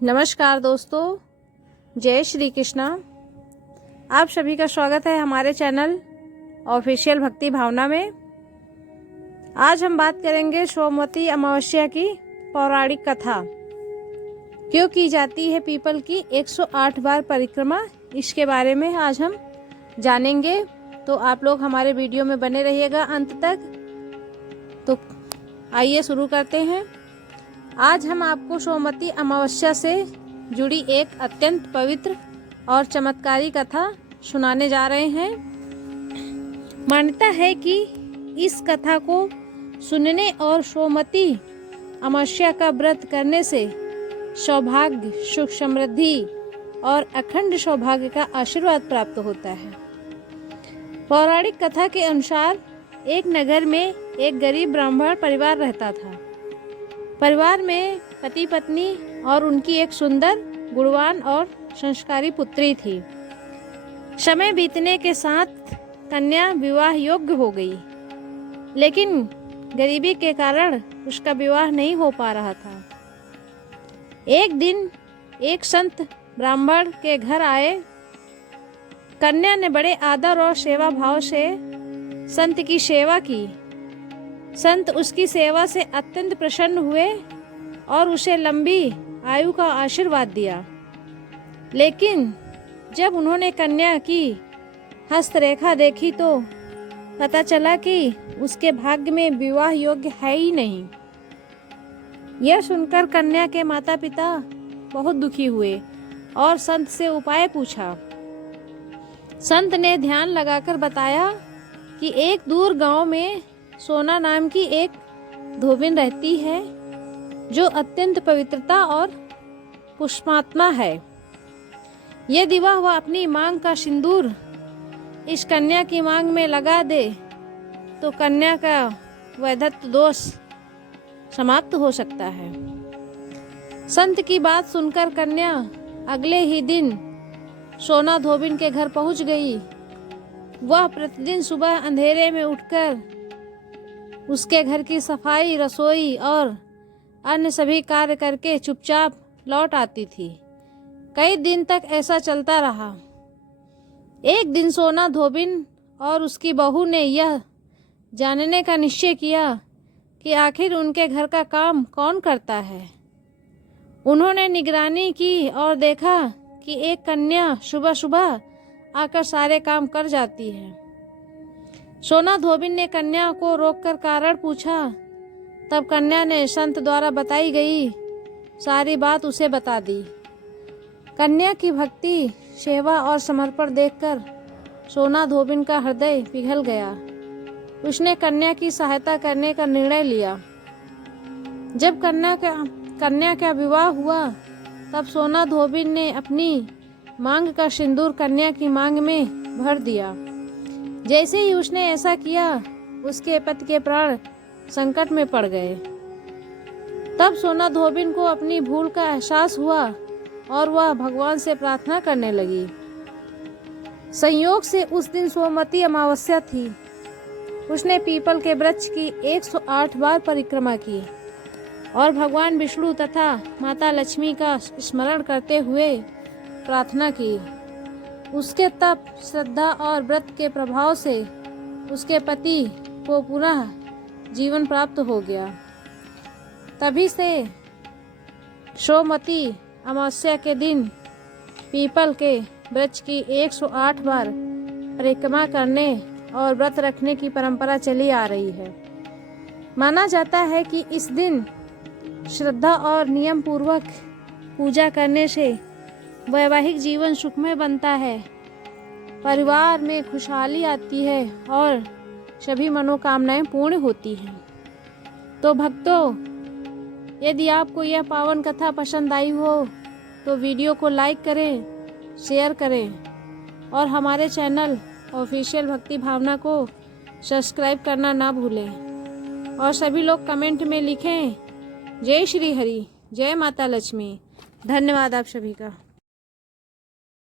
नमस्कार दोस्तों, जय श्री कृष्णा। आप सभी का स्वागत है हमारे चैनल ऑफिशियल भक्ति भावना में। आज हम बात करेंगे सोमवती अमावस्या की पौराणिक कथा। क्यों की जाती है पीपल की 108 बार परिक्रमा, इसके बारे में आज हम जानेंगे। तो आप लोग हमारे वीडियो में बने रहिएगा अंत तक। तो आइए शुरू करते हैं। आज हम आपको सोमवती अमावस्या से जुड़ी एक अत्यंत पवित्र और चमत्कारी कथा सुनाने जा रहे हैं। मान्यता है कि इस कथा को सुनने और सोमवती अमावस्या का व्रत करने से सौभाग्य, सुख, समृद्धि और अखंड सौभाग्य का आशीर्वाद प्राप्त होता है। पौराणिक कथा के अनुसार एक नगर में एक गरीब ब्राह्मण परिवार रहता था। परिवार में पति पत्नी और उनकी एक सुंदर, गुणवान और संस्कारी पुत्री थी। समय बीतने के साथ कन्या विवाह योग्य हो गई, लेकिन गरीबी के कारण उसका विवाह नहीं हो पा रहा था। एक दिन एक संत ब्राह्मण के घर आए। कन्या ने बड़े आदर और सेवा भाव से संत की सेवा की। संत उसकी सेवा से अत्यंत प्रसन्न हुए और उसे लंबी आयु का आशीर्वाद दिया। लेकिन जब उन्होंने कन्या की हस्तरेखा देखी तो पता चला कि उसके भाग्य में विवाह योग्य है ही नहीं। यह सुनकर कन्या के माता पिता बहुत दुखी हुए और संत से उपाय पूछा। संत ने ध्यान लगाकर बताया कि एक दूर गांव में सोना नाम की एक धोबिन रहती है, जो अत्यंत पवित्रता और पुष्पात्मा है। यदि वह अपनी मांग का सिंदूर इस कन्या की मांग में लगा दे तो कन्या का वैधत्व दोष समाप्त हो सकता है। संत की बात सुनकर कन्या अगले ही दिन सोना धोबिन के घर पहुंच गई। वह प्रतिदिन सुबह अंधेरे में उठकर उसके घर की सफाई, रसोई और अन्य सभी कार्य करके चुपचाप लौट आती थी। कई दिन तक ऐसा चलता रहा। एक दिन सोना धोबिन और उसकी बहू ने यह जानने का निश्चय किया कि आखिर उनके घर का काम कौन करता है। उन्होंने निगरानी की और देखा कि एक कन्या सुबह सुबह आकर सारे काम कर जाती है। सोना धोबिन ने कन्या को रोककर कारण पूछा। तब कन्या ने संत द्वारा बताई गई सारी बात उसे बता दी। कन्या की भक्ति, सेवा और समर्पण देखकर सोना धोबिन का हृदय पिघल गया। उसने कन्या की सहायता करने का निर्णय लिया। जब कन्या का विवाह हुआ तब सोना धोबिन ने अपनी मांग का सिंदूर कन्या की मांग में भर दिया। जैसे ही उसने ऐसा किया, उसके पति के प्राण संकट में पड़ गए। तब सोना धोबिन को अपनी भूल का एहसास हुआ और वह भगवान से प्रार्थना करने लगी। संयोग से उस दिन सोमवती अमावस्या थी। उसने पीपल के वृक्ष की 108 बार परिक्रमा की और भगवान विष्णु तथा माता लक्ष्मी का स्मरण करते हुए प्रार्थना की। उसके तप, श्रद्धा और व्रत के प्रभाव से उसके पति को पुनः जीवन प्राप्त हो गया। तभी से सोमवती अमावस्या के दिन पीपल के वृक्ष की 108 बार परिक्रमा करने और व्रत रखने की परंपरा चली आ रही है। माना जाता है कि इस दिन श्रद्धा और नियम पूर्वक पूजा करने से वैवाहिक जीवन सुखमय बनता है, परिवार में खुशहाली आती है और सभी मनोकामनाएं पूर्ण होती हैं। तो भक्तों, यदि आपको यह पावन कथा पसंद आई हो तो वीडियो को लाइक करें, शेयर करें और हमारे चैनल ऑफिशियल भक्ति भावना को सब्सक्राइब करना ना भूलें। और सभी लोग कमेंट में लिखें जय श्री हरि, जय माता लक्ष्मी। धन्यवाद आप सभी का।